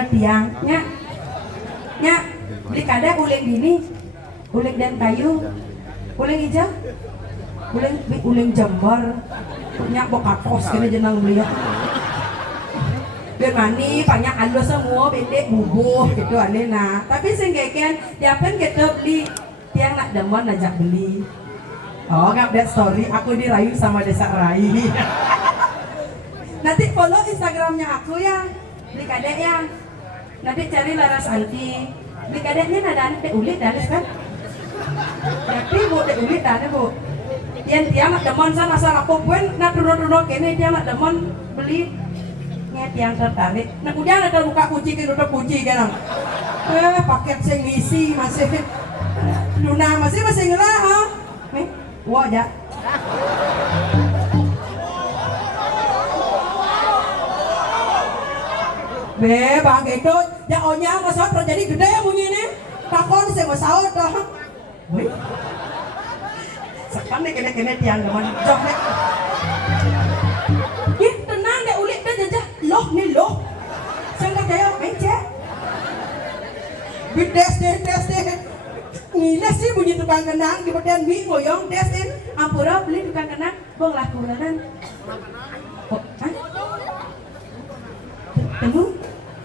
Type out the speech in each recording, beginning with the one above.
ada tiangnya beli kada uling dini, uling dan kayu, uling hijau, uling jember, punya bokatos kena jenang beliau. Biar mani banyak halus semua bedek bubuh gitu aneh nah. Tapi sengkeken diapain kita beli tiang nak demen ajak beli. Oh update story aku dirayu sama Desa Rai. Nanti follow Instagramnya aku ya, beli kadek ya. Nanti cari Laras Anti. Beli kadeknya ada anak dek ulit dalis kan? Tapi bu dek ulit ada bu. Yang dia nak demen sana asal aku pun nak turun kene dia nak demen beli nget yang tertarik. Nah kemudian ada buka kunci ke tutup kunci kan? Paket sing ngisi masih Luna masih ngerah ha? Wah aja. Bang gitu, ya ohnya masalah terjadi gede ya bunyi nih. Takon sih masalah dah. Sekarang nih kena tiang teman jok nih. Ih tenang deh ulit deh jajah. Loh nih loh. Saya nggak kayak meja. Bides deh. Ngiles sih bunyi tukang kenang di badan mie ngoyong desin. Ampura beli tukang kenang, bong lah kuranan. Oh, hah? Temu?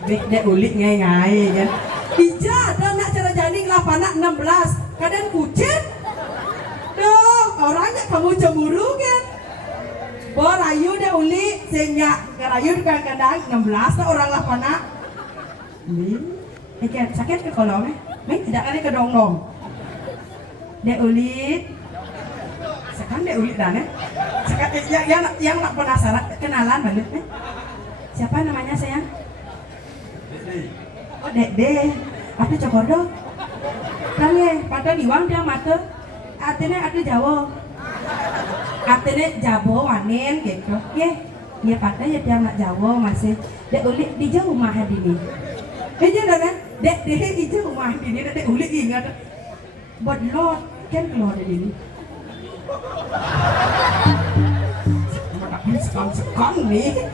Dek ulit ngai kan. Ija ada nak cara janing lah panak 16. Kadang kucing. Duh, orangnya kamu cemburu kan? Bo rayu deh ulit sehingga ngerayu tukang kenang 16 lah orang lah panak. Ini sakit ke kolongnya? Tidak kali ke dong-dong. Dek ulit. Sekarang dek ulit dah nih. Sekarang yang nak penasaran kenalan banget nih. Siapa namanya sayang? Oh Dede. Apa cokodo? Kali pada diwang dia mata. Artinya ada Jawa. Artinya Jawa wanen gitu. Ya pada ya dia nak Jawa masih. Dek ulit di jauh rumah ini. Aja dah dek itu rumah ini dek ulit ingat. Bodlot kan keluar dari ini. Sekon nih.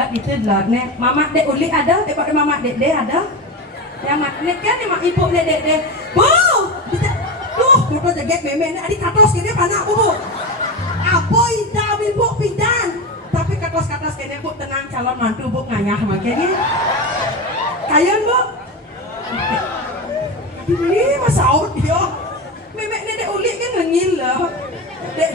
Itu lah nih. Mama dek ulit ada, daripada mama dek ada. Yang magnet kan mak ibu dek. Bu, duh, foto jaget meme ini. Adik katos kini mana aku bu? Apa indah ambil bu pindan. Tapi katos kini bu tenang calon mantu bu nganyah makanya. Kayon bu. Ini masa out dia. Memek ni dek ulik kan ngil lah. Dek.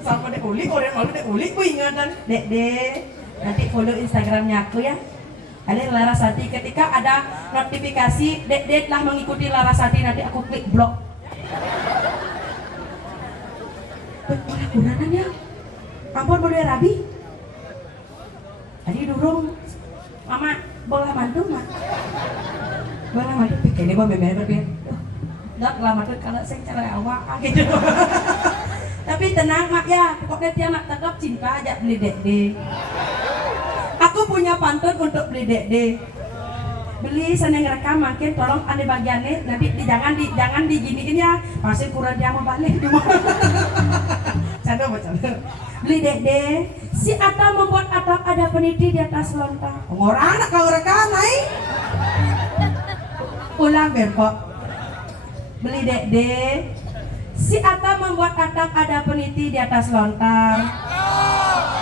Sama dek ulik orang malu dek ulik ku ingatan. Dek. Nanti follow Instagramnya aku ya. Ada Larasati ketika ada notifikasi dek telah mengikuti Larasati nanti aku klik blok. Malah gunakan ya. Ampun bodoh rabi. Tadi durung mama bola mantu mak. Bola mantu pikir ini bawa bebek berbeda. Dak lah mantu kalau saya cara awak gitu. Tapi tenang mak ya, pokoknya dia nak tetap cinta aja beli dek. Aku punya pantun untuk beli dek. Beli seneng rekam makin tolong ada bagiannya nanti jangan diginiin ya. Pasti kurang dia mau balik di mana. Canda. Beli dek. Si Atta membuat atap ada peniti di atas lontang. Orang anak kau rekam naik. Ulang berkok. Beli dek. Si Atta membuat atap ada peniti di atas lontang.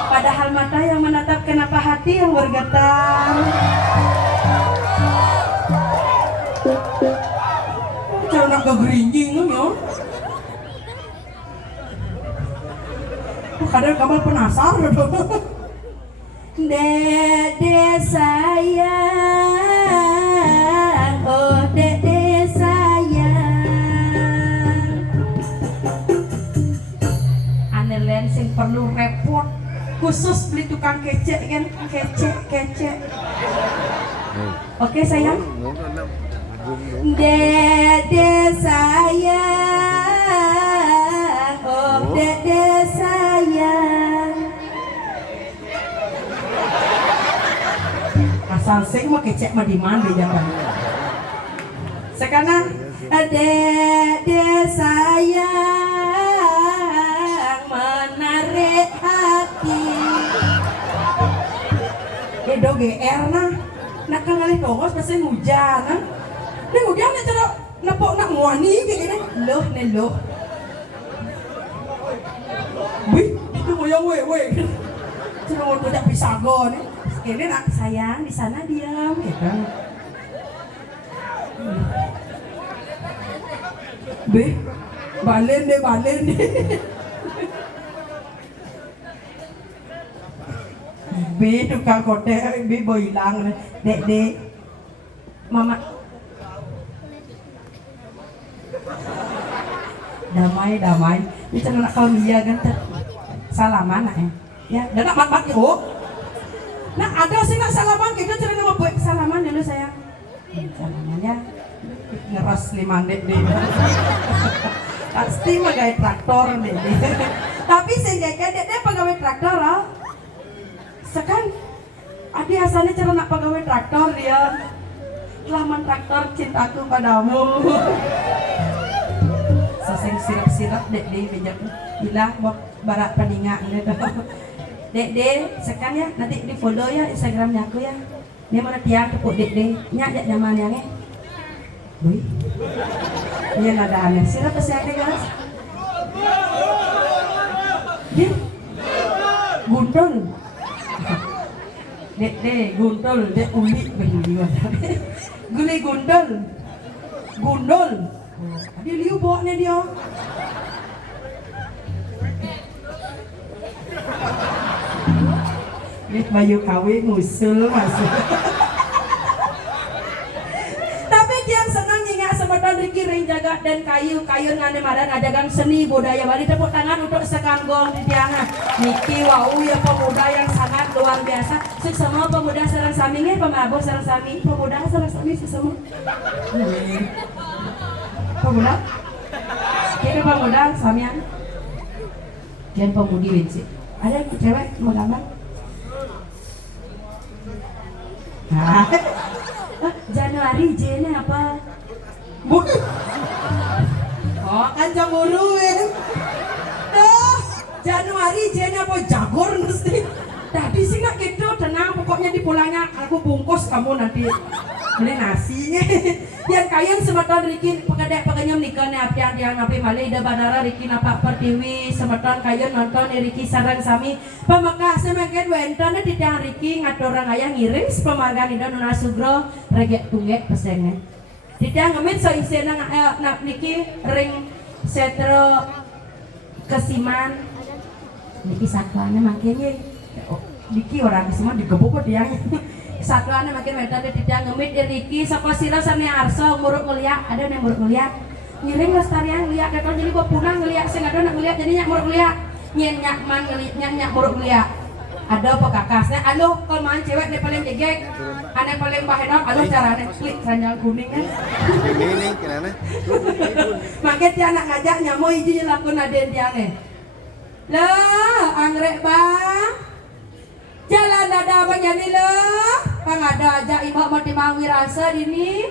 Padahal mata yang menatap kenapa hati yang bergetar. Jangan nak kegerinjing ya. Kadang kamu penasaran. Dede sayang, oh dede sayang. Anelen sing perlu repot khusus beli tukang kecek kan, kecek. Oke sayang. Dede sayang, oh dede sayang. Asal sing mah kecek mah di mana jangan. Sekarang dede sayang menarik hati. do GR nah. Nak kangalih tongos pasti hujan nah. Ini hujan nih cara nepok nak muani kayak gini. Loh nih loh. Wih, itu goyang weh. Cuma mau tidak pisago nih. Ini nak sayang di sana diam gitu. Balen deh. Tukang kote, boy hilang dek. Mama. Damai. Ini cuma nak kalau dia kan salaman nak ya. Ya, dan nak mat yuk. Nah ada sih nak salaman kita cari nama buat salaman dulu sayang. Salaman ya. Ngeras 5 dek. Pasti pegawai traktor dek. Tapi sehingga dek pegawai traktor loh. Sekarang adi asalnya cara nak pegawai traktor dia. Laman traktor cintaku padamu. Seseng sirap dek bijak bilang barat peninga gitu. Dek sekarang ya nanti di follow ya Instagramnya aku ya. Ini mana tiang tepuk dek nyak zaman yang Wih. Ini ada aneh. Sirap pesakit guys. Dia gundul. Dek gundul, dek ulik begini. Guli gundul. Dia liu bawanya dia. Lihat bayu kawin musul masuk. Tapi yang senang ingat semeton Riki ring jaga dan kayu ngane madan ajagang seni budaya Bali. Tepuk tangan untuk sekanggong di tiangan. Niki wau ya pemuda yang sangat luar biasa. Semua pemuda sareng sami pemabuk sareng sami, pemuda sareng sami semua. Pemuda? Kita pemuda samian. Dan pemudi benci. Ada cewek mau gambar? Januari J-nya apa? Oh kan cemburuin. Januari J-nya apa? Jagor mesti. Tadi sih nak gitu tenang pokoknya di pulangnya aku bungkus kamu nanti beli nasinya. Yang kalian semeton Riki pegadai nikah nih yang api malih ida bandara Riki napak pertiwi semeton kalian nonton Riki sarang sami pemekah semakin wentone di tiang Riki ngatur orang ayah ngirim pemargaan ida Nuna Sugro regek tunggek pesennya di tiang ngemit so isena nak Riki ring setro kesiman Riki saklannya makanya Riki orang kesiman digebuk kok tiang satuannya makin wedan di tiang ngemit Riki saka sira sane arso muruk ngeliat ada yang muruk ngeliat ngiring lestarian ngeliat dekon jadi gua pulang ngeliat sing ada nak ngeliat jadi nyak muruk ngeliat nyen nyak man ngeliat nyak muruk ngeliat ada apa kakasnya alo kalau main cewek nih paling jegek ane paling bahenok alo carane klik ranjang kuning kan ini kenapa makin dia anak ngajak nyamo hiji lakun aden tiange lah anggrek bang jalan ada apa jadi lo? Kang ada aja ibu mau timang wirasa ini.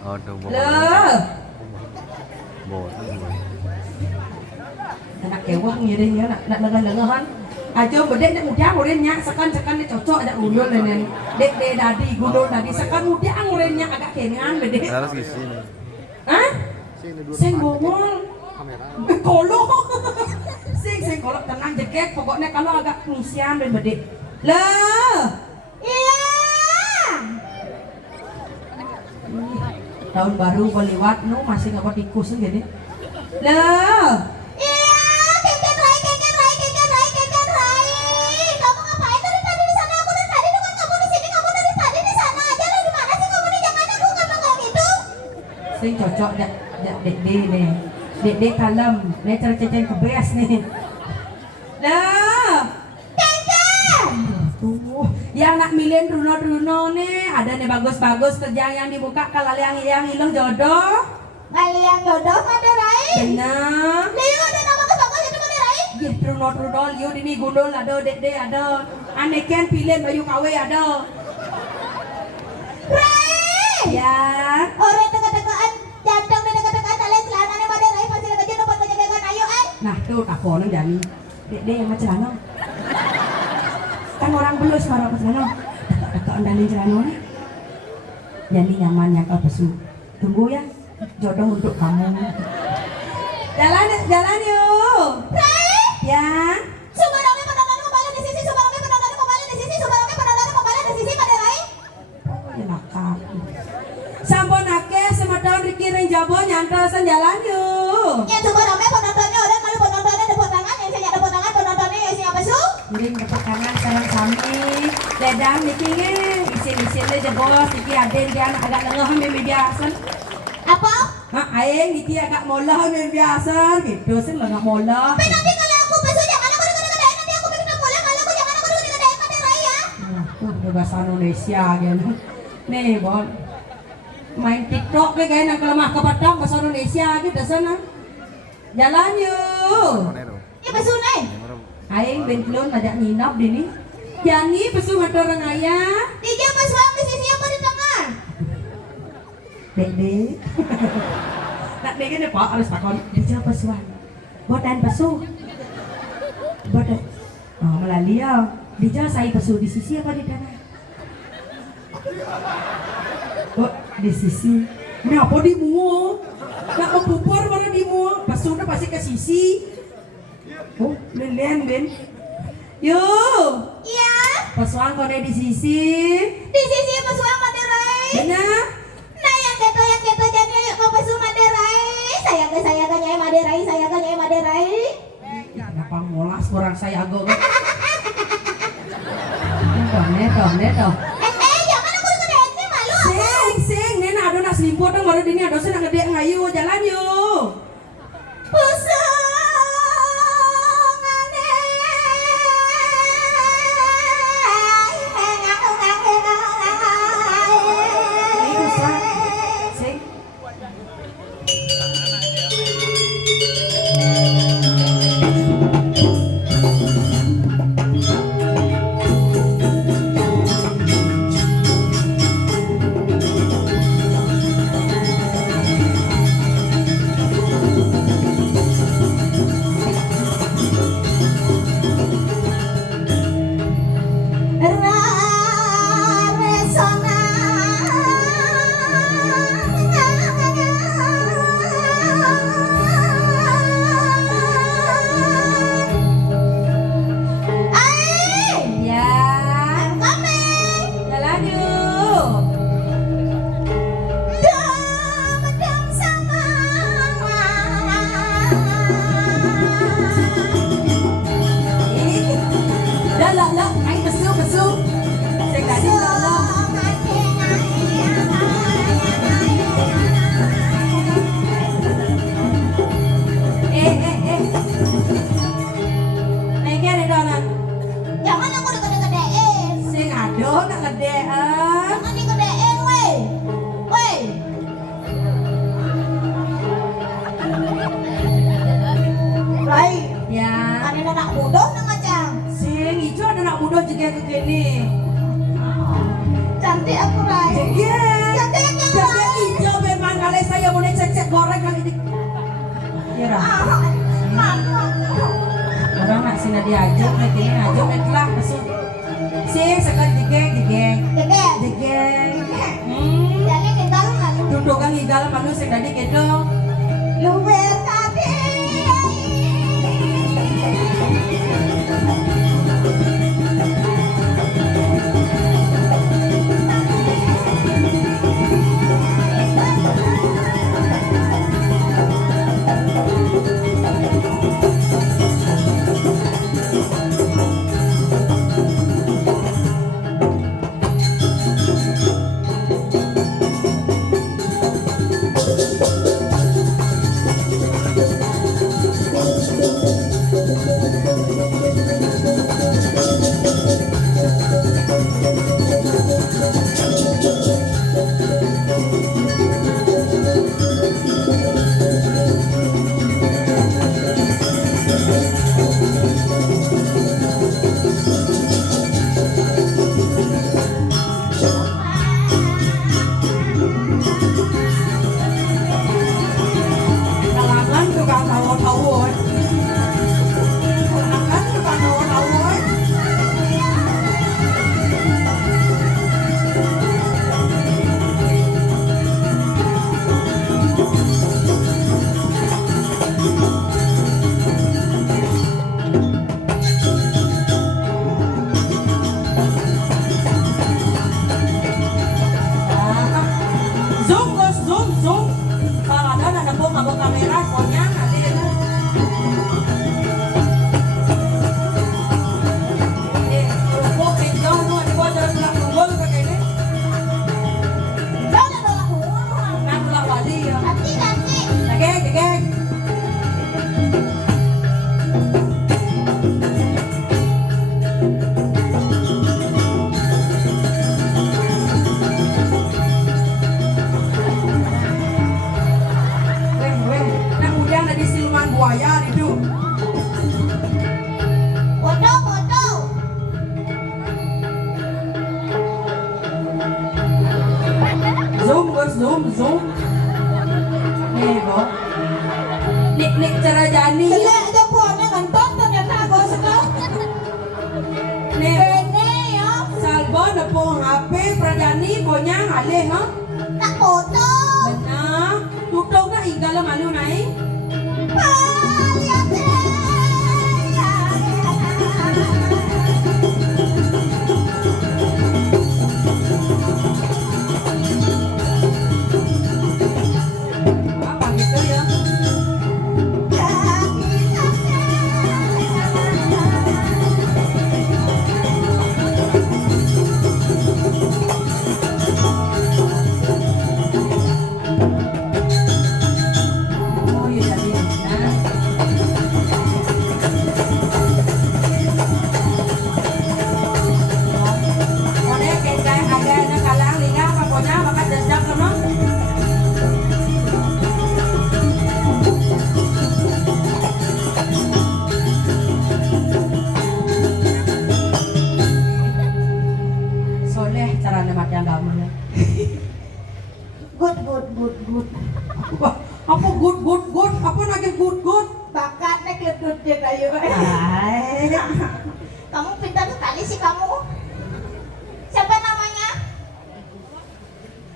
Aduh, lo. Anak kewah ngiring ya, nak lengan-lengan. Aja bedek nak mudah muridnya sekan cocok ada undul nenen. Dek dadi gundul dadi sekan mudah muridnya agak kenyan bedek. Harus di sini. Hah? Sing bongol. Kolok. Sing kalau tenang jeket pokoknya kalau agak misian dan bedek lah iya tahun baru lewat nu masih nggak tikus gini lah iya keken rai kamu ngapain dari tadi di sana aku dari tadi dengan kamu di sini kamu dari tadi di sana aja lo di mana sih kamu di jangan aku ngomong gitu sing cocok dek nih dek kalem nih ceceng kebes nih lah tuh yang nak milih Runo nih ada nih bagus kerja yang dibuka kalau yang hilang jodoh yang jodoh ada Rai benar Liu ada nama bagus itu mana Rai gitu Runo Liu ini gundul ada dek ada aneh kan pilih bayu kawe ada Rai ya orang tengah-tengahan jantung di tengah-tengahan kalian celananya pada Rai pasti lagi jodoh buat penjagaan ayo nah tuh aku orang jadi dek yang macam mana Kan orang belus marah pas mana. Dekat andalin celana nih. Jadi nyaman yang kau pesu. Tunggu ya, jodoh untuk kamu. Jalan yuk. Ya. Subarame penonton kembali di sisi, Subarame penonton kembali di sisi, Subarame penonton kembali di sisi pada lain. Ya nakal. Sampun akeh semadon Riki ring jabo nyantosan jalan yuk. Ya Subarame penontonnya orang kalau penontonnya tepuk tangan, yang saya tepuk tangan penontonnya yang siapa su? Ring tepuk tangan sareng sami. Dadang Rikinya isin-isin le jebos Riki aden dia agak lengah memang biasa. Apa? Hah, aing Riki agak molah memang biasa gitu sih lengah molah. Tapi nanti kalau aku pesu jangan aku deket-deketin, nanti aku bikin pulang kalau aku jangan aku deket-deketin pada raya. Bahasa Indonesia gitu. Nih, Bon. Main TikTok ke kayak nak lemah kepadang bahasa Indonesia gitu sana. Jalan yuk. Ya pesu nih. Aing bentlon ajak nginap di nih. Yani pesu motor orang ayah. Tiga pesuang di sisi apa di tengah? Dede. Nak dede nih Pak harus takon. Dia pesuan. Bodan pesu. Bodan. Oh melalui ya. Dia saya pesu di sisi apa di tengah? Oh di sisi. Kenapa di muo? Nak mau bubur mana di muo? Pesu udah pasti ke sisi. Oh lelen ben. Yuk. Iya. Pesuan kau di sisi. Di sisi pesuang Maderai. Benar. Nah yang keto jadi ayo mau pesu Maderai. Saya ke Nyai Maderai, saya ke Nyai Maderai. Kenapa molas orang saya agak. Neto. Jangan aku deket ini malu. Sing, nena ada nak selimut dong baru dini ada senang gede ngayu jalan yuk. Pusung Sing. Jangan aku deket-deketin. Sing aduh nak gedean. Jangan dikedein weh. Weh. Rai, Ya. ada anak muda nang macam. Sing ijo ada nak muda juga ke kene. Cantik aku Rai. Jegen. Cantik yang Jaga ijo memang kali saya mau cek goreng kali ini. Kira. Malu aku. Orang nak sini diajak, nak ini ajak, nak lah masuk. Sing sekali jegeng. Gede. Jegeng. Jadi kita kan Duduk kan higal manusia tadi gitu. luber tadi. zoom. Nih, Bo. Nik cara jani. Sila aja puannya ngentot ternyata gue sedang. Nih, Bene ya. Salbo nepung HP Prajani konyang alih ha. Tak foto. Benar. Tutup na igala manu naik. Lihat deh. Apa gitu ya? Oh iya tadi. Nah. Pokoknya kayak ada kalang liga pokoknya bakal jejak sama. Soleh cara nemat yang agama ya. Good. Wah, apa good? Apa lagi good? Bakatnya keledut dia kayu. Hai. Kamu pintar sekali sih kamu. Siapa namanya?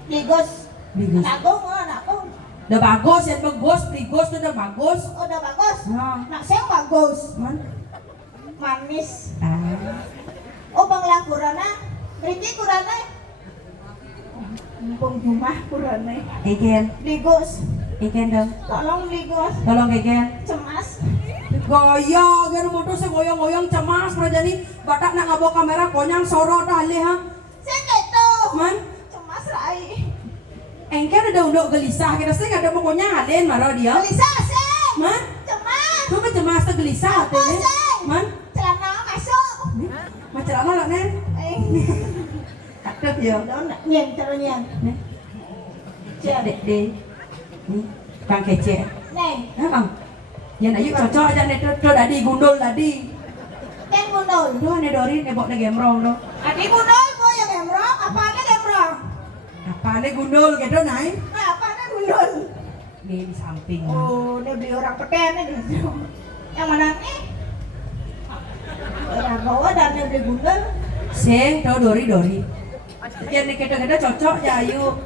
Ligos. Ligos. Nagong. Udah bagus ya bagus, Ligos tuh udah bagus. Udah bagus. Nah, Nak saya bagus. man. Manis. Ah. Oh bangla kurana. Berarti kurana. Mumpung rumah kurana. Iken dong. Tolong Ligos. Tolong Iken. Cemas. Goyang, gini motor saya goyang cemas Prajani. Batak nak ngabok kamera konyang sorot alih ha. Saya gitu. Man, Cemas rai. engken ada undok gelisah. Kira saya ada pokoknya halen marah dia. Gelisah sih. Man, Cemas. coba cemas tuh gelisah Apa hatinya. sih? Man, Celana masuk. macam apa lah nen? Aktif ya. Đó nè, nhìn cho nó nhìn. Dek. Nih, Kang kece. Này, Hah bang? Ya nak yuk cocok aja nih tuh tadi gundul tadi. đen buồn nổi. Tuh nih Dori nih bawa nih gemrong tuh. Đi buồn nổi, cô giờ em rõ. Apa nó em rõ? Apa nih gundul gitu naik? Apa nó buồn nổi? Nih di samping. Oh, dia beli orang peten nih. Yang mana nih? Orang bawa dan dia beli bundel. Sing tau Dori. Ya nih kita cocok ya ayu.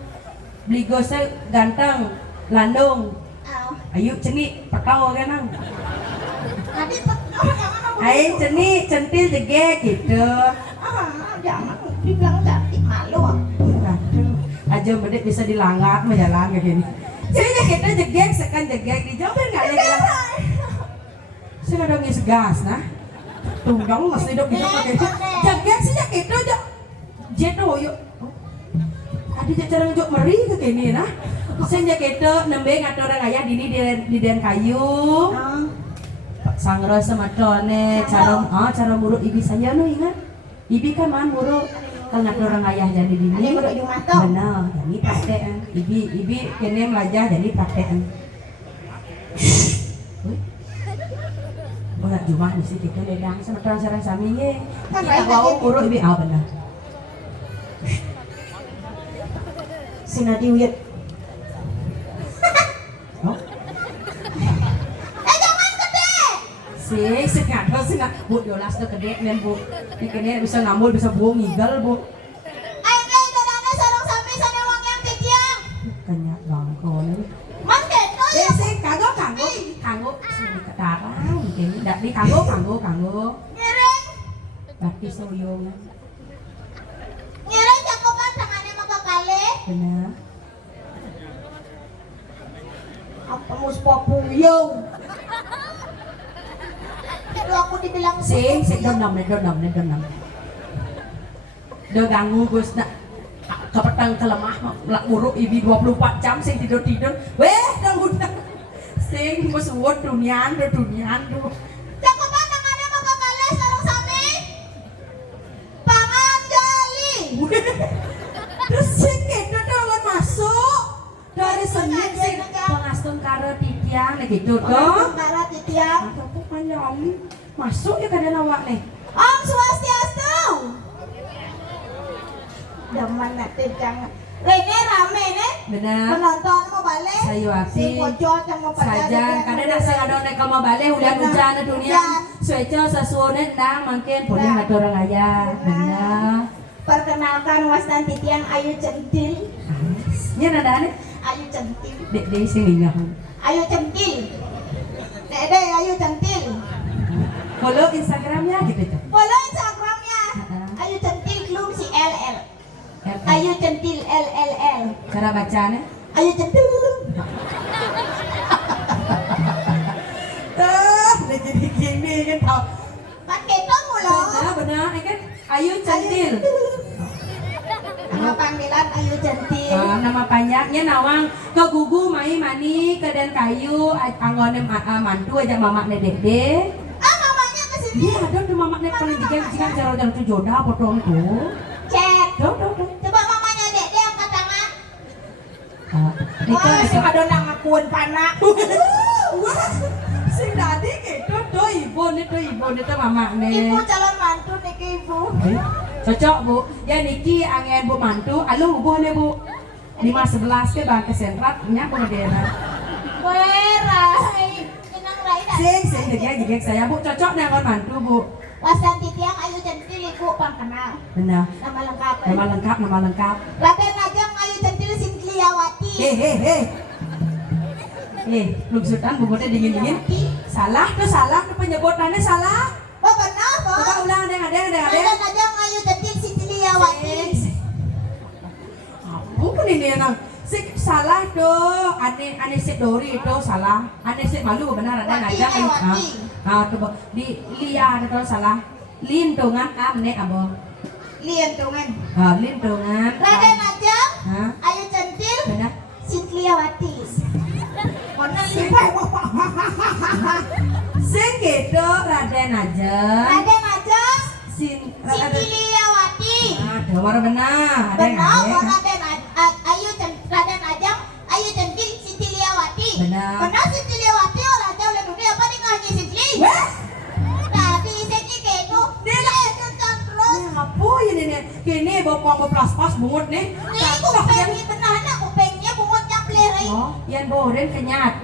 Beli gosnya ganteng, landung. Ayu ceni petau kan nang. Tadi penuh yang mana? Ayo ceni centil jegek gitu. Jangan dibilang cantik malu. Aduh, aja bedek bisa dilanggar mah jalan kayak gini. Saya kita jegek sekan jegek dijawabin nggak ya kita? Saya nggak dong ngisi gas nah. Tunggang mesti dong kita pakai jegek sih ya kita aja. Jeto yuk. Ada cara ngejuk meri ke kini nah. Saya kita nembe ngatur orang ayah dini di den kayu. Sangro sama tone cara muruk ibi saya no ingat. Ibi kan man muruk kan ngatur orang ayah jadi dini. Ini muruk di mata. Benar, jadi praktekan. Ibi kene melajah jadi praktekan. Buat Jumat mesti kita ledang sama orang sami ye. Kan Kita bawa muruk ibi benar. Sinadi wit. Jangan gede. Sih nggak bu jolas tuh gede men bu. Ini kene bisa ngambil bisa buang ngigal bu. Ayo dadane sarung sampai sana wong yang keciang. Kenyak bangkon. Man keto ya. Sih kanggo sini ke darah mungkin dak di kanggo. Ngiring. Baki soyong. Ngiring cakupan tangannya maka kali. Benar. Apa mus popuyong. Itu aku dibilang Sing donam. Do ganggu Gus nak kepetang kelemah lak buruk ibi 24 jam sing tidur. Weh ganggu. Sing Gus wot dunian do. cakupan tangannya maka kali sarung sami. Pangan jali. Terus sing kena tangan masuk dari Senin sing pengastun karo titiang gitu dong. Para titiang. Aku panjang masuk ya kada lawak nih. Om Swastiastu. Demen nanti jangan. Rene rame nih. Benar. Penonton mau balik. Sayuati. Si pojok yang mau pada. Sajan, kadang nak saya ada nak mau balik hujan-hujan di dunia. Sueco sesuatu ndang makin boleh ada orang ayah. Benar. Perkenalkan Wastan Titiang Ayu Centil. Nya nada nih. Ayu Centil. Dek sing ngah. Ayu Centil. Dede Ayu Centil. Follow Instagramnya gitu tuh. Follow Instagramnya. Ayu Centil Klum si LL. Ayu Centil LLL. Cara bacanya? Ayu Centil. Lagi gini kan tau. Pakai kamu loh. Benar, kan? Ayu Centil. Nama panggilan Ayu Centil. Nama panjangnya nawang ke gugu mai mani ke dan kayu anggonem mantu aja mamak dede. Mamanya ke sini. Iya, ada tuh mamaknya paling jika jalan-jalan tuh jodoh potong tuh. Cek. Tuh. Coba mamanya Dede angkat tangan. Wah, sing ada nang ngakuan panak. Wah, sing tadi gitu tuh ibu itu mamaknya. Ibu calon mantu niki ibu. Cocok bu, ya niki angin bu mantu, alo hubungan nih bu 511 ke bangke sentrat, nya bu ngedena. Berai, kenang rai dah. Sing jika saya bu cocok nih angin mantu bu. Wastan Titiang Ayu Centil ibu pangkenal. Benar. Nama lengkap. Nama lengkap. Raden Ajeng Ayu Centil Singliawati. Belum sultan bubutnya dingin. Salah tuh penyebutannya salah. Oh benar kok. Coba ulang ada. Raden Ajeng Ayu Centil Singliawati. Apa ini nang? Sik salah tuh, ane sik dori itu salah, ane sik malu benar ada aja kan? Tuh di lia itu salah, lindungan amne abo. Lientungan. Lindungan. Raden Ajeng Hah? Ayu Centil Benar. Singliawati. Mana sih? Sing gitu Raden aja. Raden Ajeng Singliawati. Singliawati. Ada benar. Benar, Raden Ajeng Ayu Centil Singliawati. Benar. Benar Singliawati orang jauh lebih dunia apa nih ngaji Sintli? Tadi Sintli gitu. Dia itu terus. Apa ini nih? Kini bawa pas bungut nih. Nih kupengnya benar nak kupengnya bungut yang pelere. Oh, yang boren kenyat.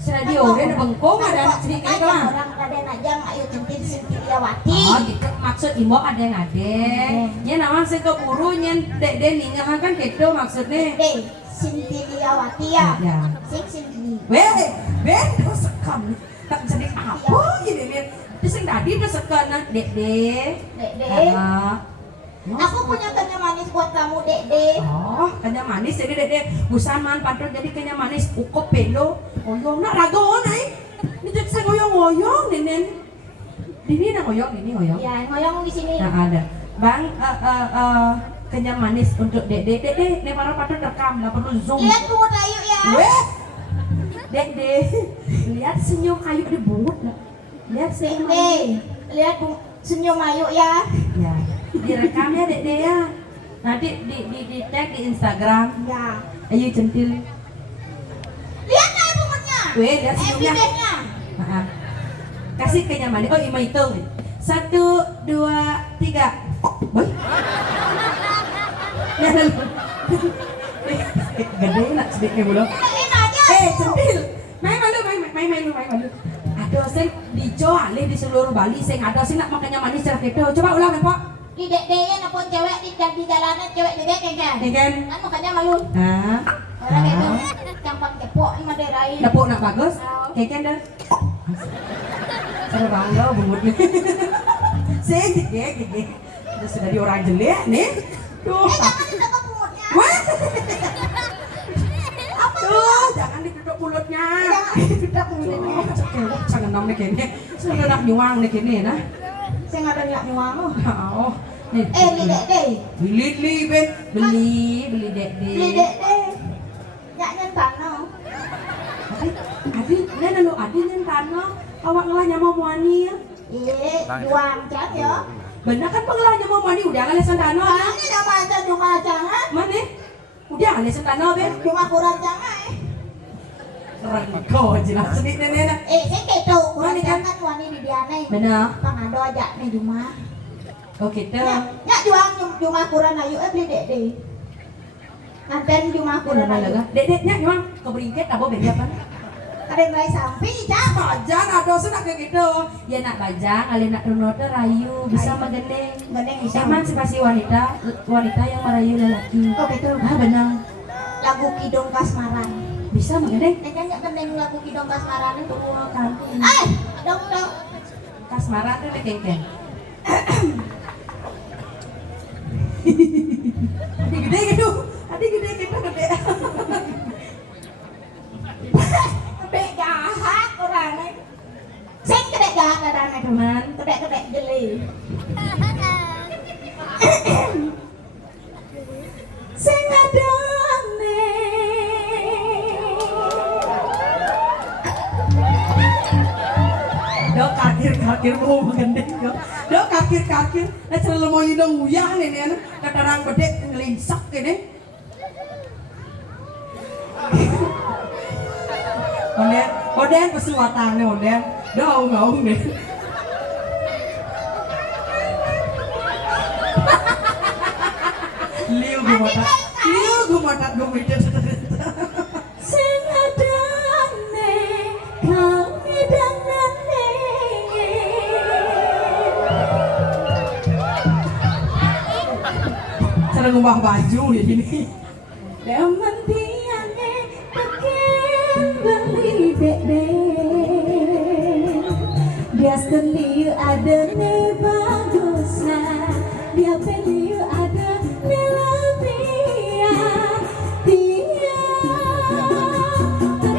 Sudah dioren bengkong ada sedikit lah. Orang Raden Ajeng Ayu Centil Singliawati. Oh, gitu maksud imbok ada yang ada. Ya nama saya keburu nyen dek ningah kan gitu maksudnya. Deh, Singliawati ya. Ya. Sintli. Ben sekam. Tak jadi apa ini nih? Sing tadi udah sekan dek. Dek. Aku punya kenya manis buat kamu, Dek. Oh, kenya manis jadi dek. Busaman patut jadi kenya manis ukup pelo. Oyong nak rago nai. Ini jadi saya ngoyong nenen. Ini nak ngoyong. Ya, ngoyong di sini. Nah ada. Bang, kenya manis untuk dek. Nih para patut rekam, nggak perlu zoom. Lihat bungut Ayu ya. Weh, dek. Lihat senyum Ayu di bungut nak. Lihat senyum Ayu. Lihat senyum Ayu ya. Ya, direkam ya dek ya. Nanti di tag di Instagram. Ya. Ayu Centil. Lihat nih bungutnya. Weh, lihat senyumnya. Bibirnya. Kasih kenya manis. Oh, Ima hitung. 1, 2, 3. Boy. Ya, gede nak sedikit belum. Ini aja. Centil. Main malu. Ada sing dijual di seluruh Bali sing ada sing nak makannya manis cara gitu. Coba ulang Pak. Di Dek napun cewek di jalanan cewek di Dek kan. Kan? Kan makanya malu. Orang itu campak kepok ini Maderai. Dapur nak bagus. Keken dah. Saya bangga bungut nih. Saya gigi. Sudah di orang jelek nih. Tuh. Jangan ditutup mulutnya. Wah. Tuh, jangan ditutup mulutnya. Jangan ditutup mulutnya. Jangan namanya kayaknya. Sudah nak nyuang nih kini nah. Saya nggak ada niat nyuang. Oh. Nih. Li Dek. Beli ben. Beli dek. Li Dek. Nyak nyentan no. Adi, nyentano. Awak ngelahnya mau muani ya. Juang cat ya. Bener kan pengelahnya mau muani udah ngelih sentano ya. Ini nama aja cuma jangan. Mana? Udah ngelih sentano ben. Cuma kurang jangan. Kau jelas sedikit nenek. Saya keto kurang jangan wani di diane. Bener. Pangado aja nih cuma. Oh gitu. Nyak juang cuma kurang ayu beli Dek. Nganten cuma aku Aku laga. Dek-deknya memang keberingket abo beda apa? ada yang lain sampai cak. Bajang ada sudah kayak gitu. Ya nak bajang, ale nak donote rayu bisa magendeng. Gandeng bisa. Emansipasi wanita yang merayu lelaki. Oh betul. Ah benar. Lagu Kidong Kasmaran. Bisa magendeng. Nggak gandeng lagu Kidong Kasmaran itu. Oh kan. Dong. Kasmara tuh kengkeng. Adik gede gitu. Adik gede gitu gede. Gede jahat orangnya. Sing gede jahat orangnya teman. Gede jeli. Sing adane. Dok kakir mau magendeng dok. Dok kakir. Nah selalu mau nyidong uyah nih nih. Katarang gede ngelinsak gini. Oden pesuatannya oden. Gaung deh. Liu gue mata gue mikir. Sing adane kami dangane. Cara ngubah baju di sini. Demen tiane peken beli dek. Dia sendiri ada ne bagusnya. Dia beli ada melania. Dia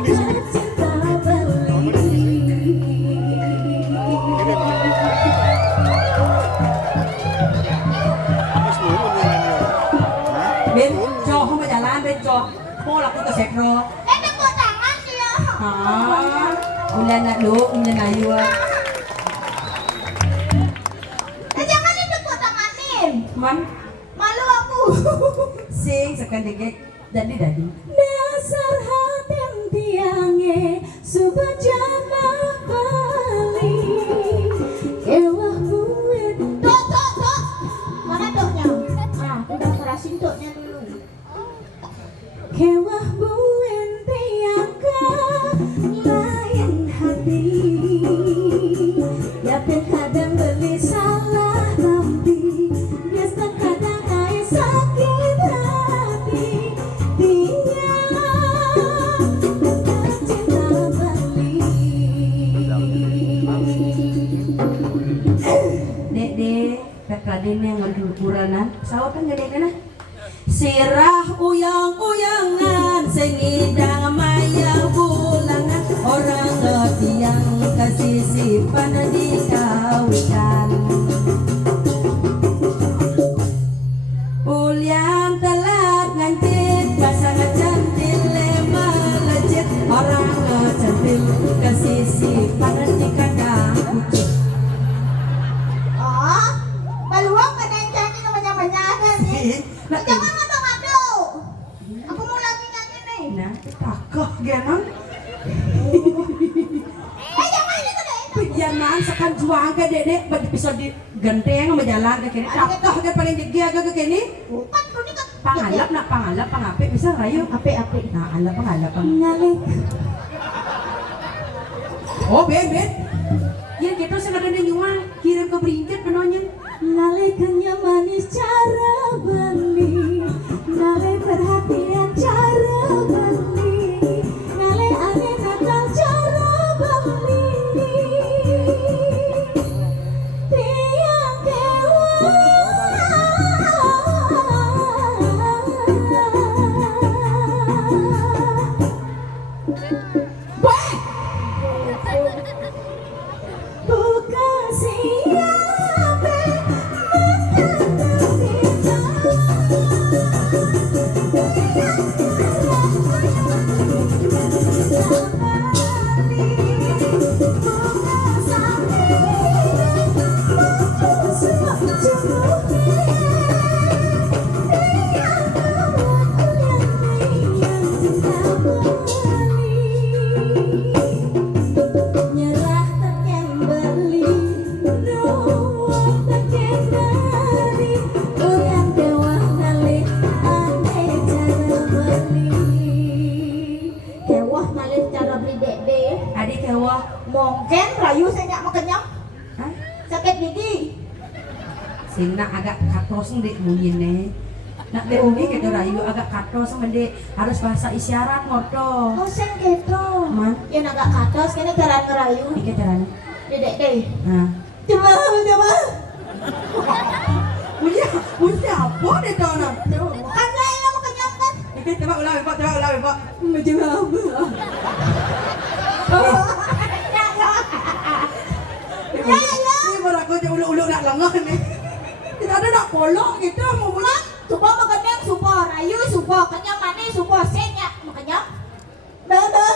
tetap cinta beli. Bên cho không phải Đà Lan bên cho cô là cô có sẹt rồi. Tepuk tangan dia. Ulan nak duk, ulan ayu. Jangan ditepuk tanganin. Man, Malu aku. sing sekan dikit jadi. Dasar hati tiange subajana bali. Ewah buet. Tok. Mana toknya? Udah kerasin toknya dulu. Kewah buen tiangka lain hati. Ya terkadang beli salah rambi. Ya terkadang ai sakit hati. Dia tetap cinta beli. Dek, pek Raden yang ngambil ukuranan. Sawah kan gede kan? Sirah uyang-uyangan, sengidang mayang bulangan. Orang ngetiang kesisipan dikawinkan. Ulian telat ngantit, pasangan cantik lemah lecet. Orang ngecantil kesisipan dikadang kucing. Oh, peluang kena nyanyi namanya nih. Nah, Jangan ngadu-ngadu. Aku mau lagi nyanyi nih. nah, takut genang. Jangan itu deh. Jangan sekan juang ke dedek bagi bisa di genteng sama jalan ke kini. Takut ke paling gigi agak ke kini. Bukan, ini kan Pangalap pangapik bisa rayu. ape. Nah, pangalap. Ngalih. Oh, ben. Ya gitu sengaja nyuang kirim ke Berinket penonya. Ngalihkannya manis cara beli. Ngalih perhatian cara beli. Ngalih aneh nakal cara beli. Tiang bukan siapa sing nak agak katros dek munyine. Nak dek uni gitu rayu agak katros sama dek harus bahasa isyarat ngoto. Oh sen gitu. Man, Ya agak katos kene jalan ngerayu. iki caranya. Dedek deh. Nah, Coba. punya apa deh tono? Kan saya yang mau kenyang kan. Iki coba ulang, Pak. Macam apa? Ya ya. Ini baru aku cuma uluk-uluk nak lengah nih. Tidak ada nak polok gitu mau punya. Supo makenyang supo, rayu supo, kenyang manis supo, senyak makenyang. Bebe.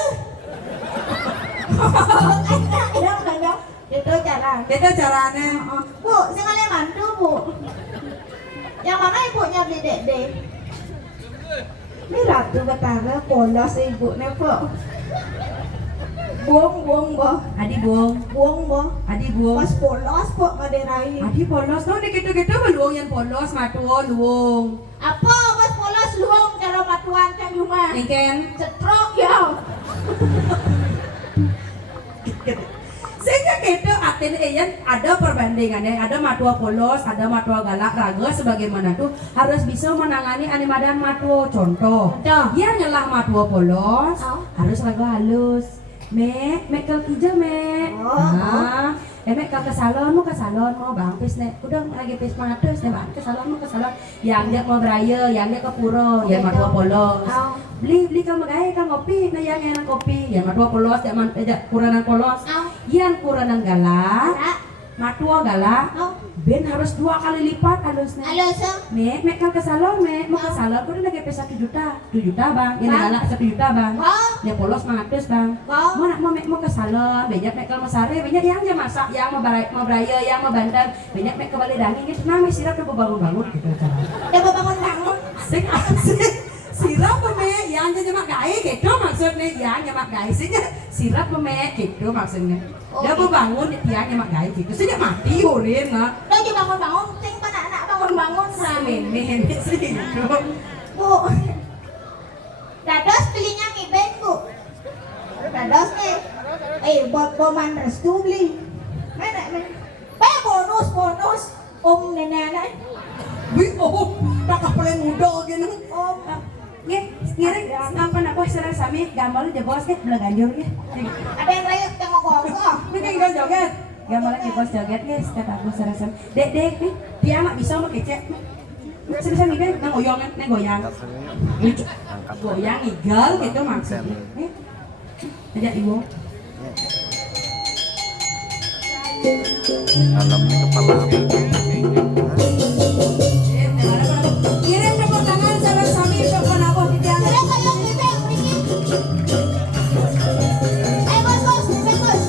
Kenyang. Itu cara. Itu caranya. Bu, sekali mantu bu. Yang mana ibunya beli dek? Ini Ratu Betara polos ibunya bu. Buang boh. Adi buang, adi buang. Pas polos bu ngaderai. Adi polos, no, gitu-gitu beluang yang polos, matuo, luang. Apa pas polos luang cara matuan kan cuma. Iken, Cetrok ya. sehingga gitu atin iyan ada perbandingannya, ada matua polos, ada matua galak raga, sebagaimana tuh harus bisa menangani animadan matua. Contoh, dia nyelah matua polos, harus raga halus. Mek kalau hijau mek. Nah, mek kalau ke salon mau bang pis nek. Udah lagi pis mangatus nek bang ke salon Yang dia mau beraya, yang dia ke pura, yang matua polos. Beli kalau magaya kan kopi, nah yang enak kopi, yang matua polos, yang kuranan polos. Yang kuranan galak, matua galak. Ben harus 2 kali lipat halusnya. Halus. Mek kalau ke salon mau ke salon, udah lagi pis 1 juta bang. Yang galak 1 juta bang. Ya polos mangatus bang. Mau ke salon, banyak mek kalau masare, banyak yang aja masak, yang mau beraya, yang mau bandeng, banyak mek kembali daging gitu. Nah, sirap tuh bangun gitu cara. Ya bangun. Asik. Sirap mek, yang aja mak gawe gitu maksudnya, yang nyemak gawe sih sirap mek gitu maksudnya. Dia mau bangun dia nyemak gawe gitu, sih mati urin lah. Lo juga bangun, sing anak bangun. Ini sih gitu. Bu. Dados belinya ngiben bu. Dados nih. Buat boman restu beli. Mana? Bonus. Nenek. Tak paling muda gini. Ngiring apa nak bos serang sami gambar aja bos belaganjur ya. Ada yang rayut tengok gua. Ini kan joget. Gambar aja bos joget guys kata bos serang sami. Dek nih dia anak bisa mau kecek. Bisa ngibeng nang goyang. Goyang igal gitu maksudnya. Ajak ibu. Dalamnya kepala Kirim tepuk tangan saudara Sami untuk menabung di tiang. Bos, ngiben bos.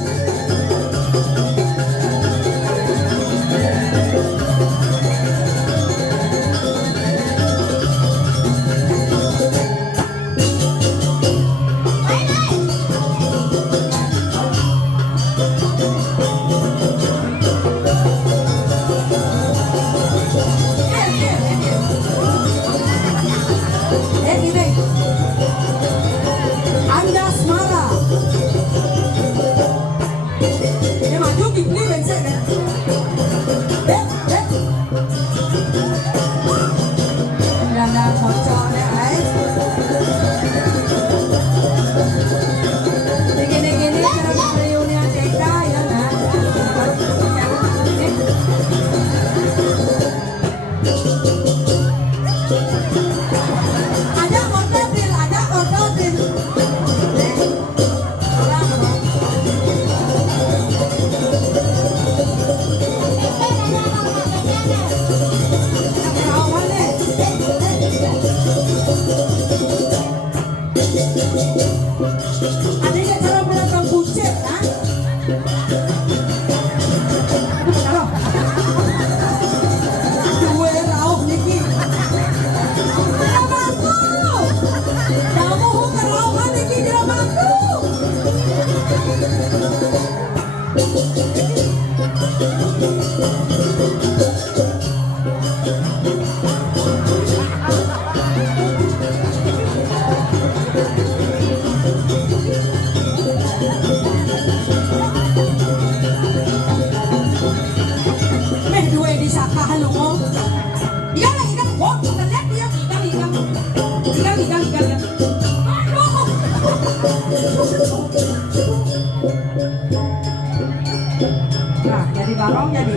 barong jadi.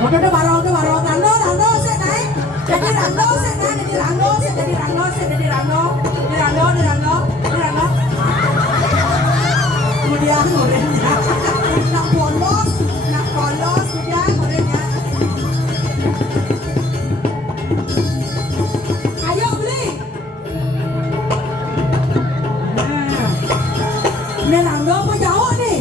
Udah barong rando sih naik. Jadi rando sih naik, jadi rando sih, jadi rando sih, jadi rando, di rando. Kemudian gorengnya, nak polos, kemudian gorengnya. Ayo beli. Ini rando apa jauh nih?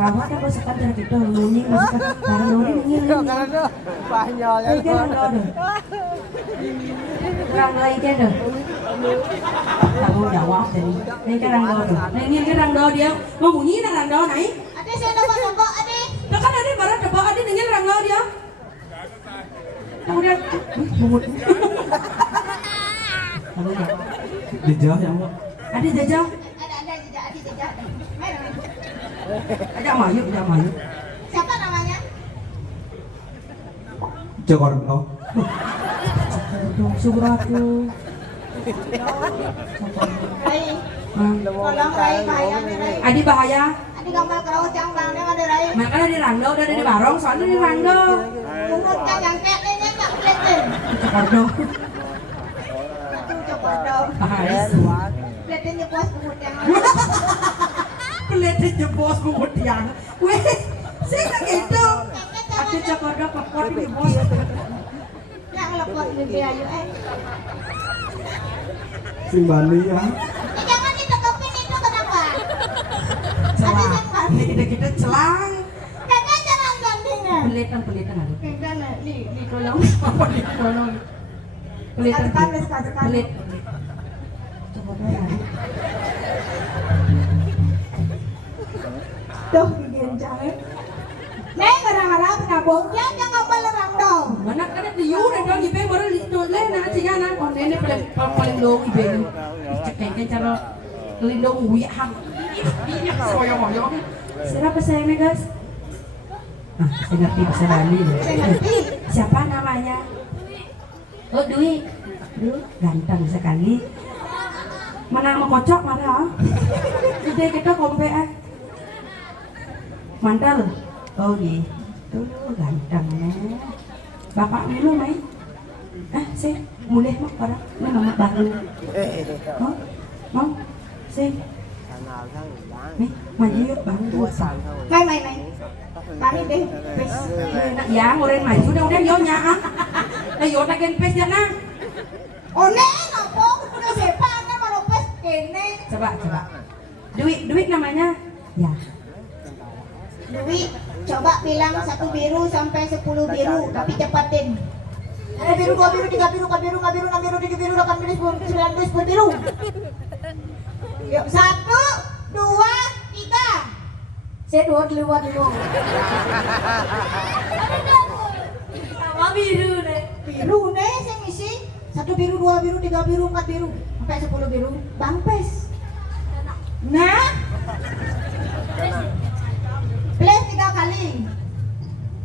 Rawat apa sekat dari kita ngunying masuk karena nori ngunying Spanyol ya. Ini kan rando Rang lagi ke dah. Tahu jawab jadi. Ini kan rando dah. Ini kan rando dia. Mau bunyi nak rando nai? Ade saya nebak ade. Dah kan ade baru dapat ade dengan rando dia. Kemudian bungut. Tahu jawab. Dijauh yang mau. Ade jajah. Ada jejak. Ajak mayu. Siapa namanya? Jokorno. Subratu. Rai. Tolong Rai bahaya nih Rai. Adi bahaya. Adi gambar kerawas yang bangnya ada Rai. Makanya di rando udah di barong soalnya di rando. Umurnya jangket ini tak peletin. Cokordo. Cokordo. Bahaya. Peletinnya puas umur yang Pelet jebos kumut yang. Weh, sih gitu. Aku cokordo kepot di bos. yang lepot di ayu Simbali ya. Jangan ditekepin itu kenapa? Celang. Kita celang. Kakak jangan gantinya. Peletan aduh. Kakak di kolong. Apa di kolong? Peletan. Sekali. Pelet. Cokordo ya. Tuh gigin jangan. Neng ngarang-ngarang nabong jangan ngapalerang dong. Mana kada di yu dan dong ibe baru itu le na singa na konene paling dong ibe. Cekeng cara lindung wi ham. Ini soyo-moyo. Siapa sayangnya guys? Saya ngerti bahasa Bali. Siapa namanya? Oh Dwi. Ganteng sekali. Mana mau kocok mana? Ide kita kompe mantel. Oh gitu, ganteng ya. Bapak dulu main. Sih, mulai mak orang. Ini mama baru. Mau, sih. Nih, maju yuk bang. Main. Bani deh, pes. Ya, ngurin maju udah yo nya. Ayo taken pes ya na. One ngapok udah sepan kan mau pes kene. Coba. Duit namanya. Ya. Dewi, coba bilang 1 biru sampai 10 biru, tapi cepatin. Biru, 2 biru, 3 biru, 4 biru, 5 biru, 6 biru, 7 biru, 8 biru, 9 biru, 10 biru. Yuk, 1, 2, 3. Saya dua dulu. Sama biru deh. Biru deh, saya ngisi. 1 biru, 2 biru, 3 biru, 4 biru, sampai 10 biru. Bang pes. Nah. Plus 3 kali.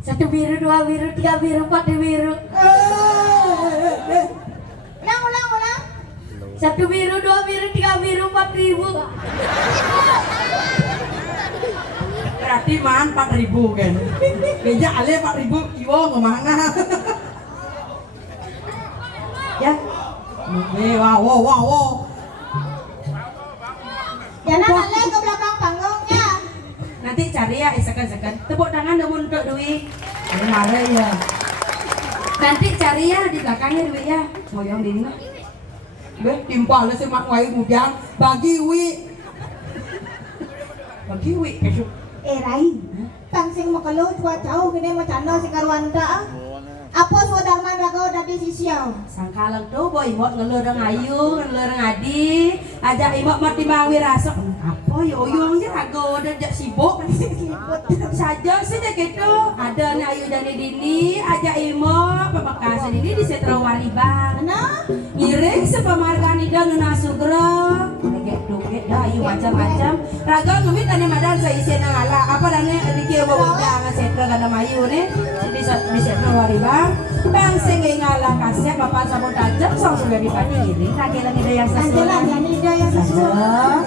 1 biru, 2 biru, 3 biru, 4 biru. Ulang. 1 biru, 2 biru, 3 biru, 4 ribu. Berarti man 4 ribu kan. Beja ale 4 ribu, iwo ngomana. Ya. Wow. Jangan ale ke belakang panggungnya. Nanti cari ya, sekan. Tepuk tangan dong untuk Dwi. Marah ya. Nanti cari ya di belakangnya Dwi ya. Moyong dini. Beh, timpal si mak wai mujang bagi Wi. kiwi kesuk. Rai, tang sing makalo tua jauh gini macana si karwanta. Apa sodarman rago dadi sisiau? Sangkalang tuh boy imot ngelurang ayu, ngelurang adi, ajak imot mati mawi rasa. Apa yo yo nggak rago dan jak sibuk. Saja saja gitu. Ada nih ayu dan dini, ajak imot pemekasan ini di Setro Waribang. Mana? Ngiring sepamarkan ida nuna sugro. Deket dah ayu macam-macam. Rago ngemit ane madan saya isi nangala. Apa dane dikir bawa jangan Setro kana mayu nih di Setro Waribang. Bang sing ngalah kasih bapak sabun tajam sang sudah dipadirin. Lagi-lagi ada yang sesuai. Lanjalan yang ida yang sesuai.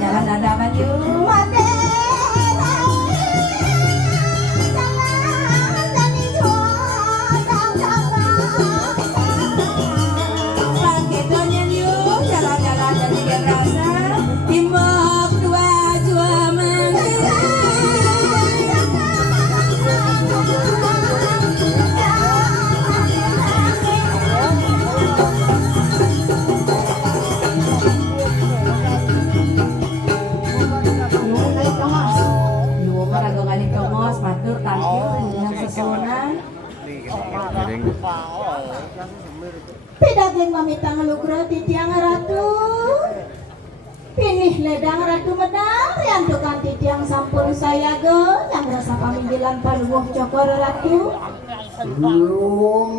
Jalan dadakan yuk. Pakai donyan yuk, jalan-jalan dan tiga rasa. Timbuk dua jua matur tampil yang sesunan. Pedageng mamitang lukro di tiang ratu. Pinih ledang ratu medang yang tukang di tiang sampul saya go yang rasa paminggilan paluh cokor ratu. Belum